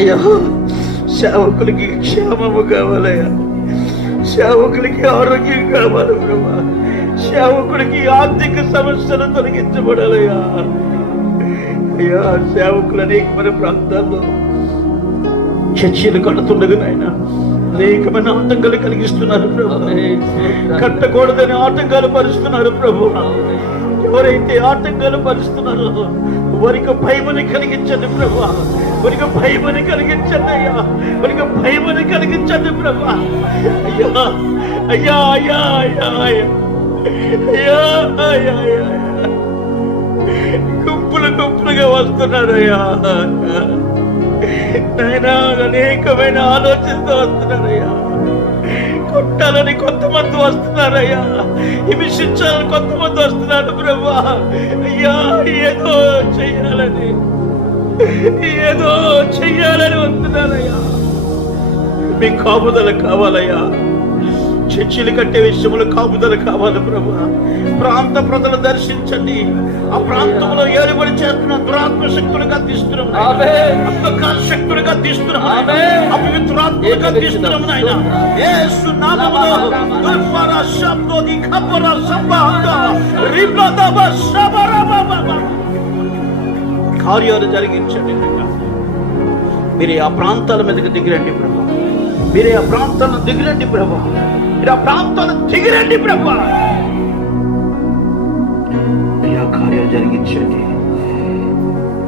అయ్యా, సేవకులకి క్షేమము కావాలయ్యా, సేవకులకి ఆరోగ్యం కావాలి ప్రభా, సేవకులకి ఆర్థిక సమస్యలు తొలగించబడాలయ్యా. అయ్యా, సేవకులు అనేకమైన ప్రాంతాల్లో చర్చలు కడుతుండగా నాయన అనేకమైన ఆటంకాలు కలిగిస్తున్నారు ప్రభు. కట్టకూడదని ఆటంకాలు పరుస్తున్నారు ప్రభు. ఎవరైతే ఆటంకాలు పరుస్తున్నారో వారికి భయమని కలిగించండి ప్రభా, వారికి భయమని కలిగించండి అయ్యా, వారికి భయమని కలిగించండి ప్రభా. అయ్యా అయ్యా అయ్యా అయ్యా అయ్యా అయ్యా అయ్యా గుంపులుగా వస్తున్నారయ్యా నాయనా, అనేకమైన ఆలోచనతో వస్తున్నారయ్యా. కొట్టాలని కొంతమంది వస్తున్నారయ్యా, హింసించాలని కొంతమంది వస్తున్నారు ప్రభా. అయ్యా, ఏదో చెయ్యాలని వస్తున్నారయ్యా. మీ కాపుదల కావాలయ్యా, చర్చిలు కట్టే విషయంలో కాపుదల కావాలి ప్రభా. ప్రాంత ప్రజలు దర్శించండి, ఆ ప్రాంతంలో ఏలుబడి చేస్తున్న దురాత్మ శక్తులుగా తీస్తున్నాం, అంధకార శక్తులుగా తీస్తున్నాం, అపవిత్రాత్మలుగా తీస్తున్నాం నాయన. యేసు నామములో దుర్మర శబ్దోది ఖబర సంబాద రిబదబ శబరబబ కార్యాలు జరిగించండి. మీరే ఆ ప్రాంతాల మీదకి దిగిరండి ప్రభా, మీరే ఆ ప్రాంతాలను దిగిరండి ప్రభా, మీరు ఆ ప్రాంతాలను దిగిరండి ప్రభా. అయ్యా, కార్యాలు జరిగించండి,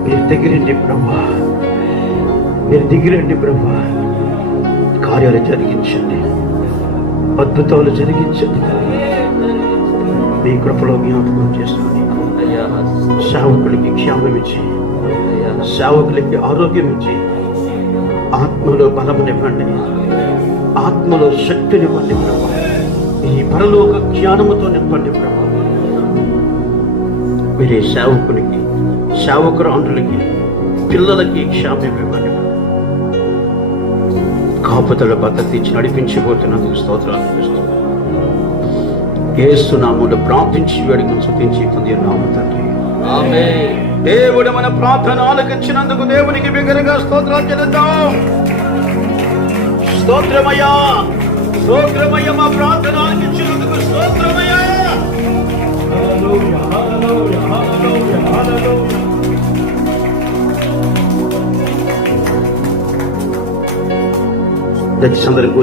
మీరు దిగిరండి ప్రభా, మీరు దిగిరండి ప్రభా. కార్యాలు జరిగించండి, అద్భుతాలు జరిగించండి. మీ కృపలో జ్ఞాపకం చేసుకోండి. సేవకులకి క్షేమం ఇచ్చి, సేవకులకి ఆరోగ్యం ఇచ్చి, ఆత్మలో బలమునివ్వండి, ఆత్మలో శక్తినివ్వండి ప్రభా. ఈ పరలోక జ్ఞానముతో నింపండి ప్రభా. మీరే సేవకునికి, సేవకురాండ్రులకి, పిల్లలకి క్షేమం ఇవ్వండి. కాపుదల భద్రత ఇచ్చి నడిపించబోతున్నందుకు స్తోత్రాలు చేస్తున్నాను. యేసు నామములో ప్రార్థించి వేడుకను స్తుతించి పొందిన నామము తండ్రి, ఆమేన్. దేవుడు మన ప్రార్థన ఆలకించినందుకు దేవునికి బిగ్గరగా స్తోత్రాలు చెల్లిద్దాం. స్తోత్రమయ్యా, స్తోత్రమయ్యా, మా ప్రార్థన ఆలకించినందుకు స్తోత్రమయ్యా. హల్లెలూయా, హల్లెలూయా, హల్లెలూయా, హల్లెలూయా. దయచేసి అందరూ కూర్చో.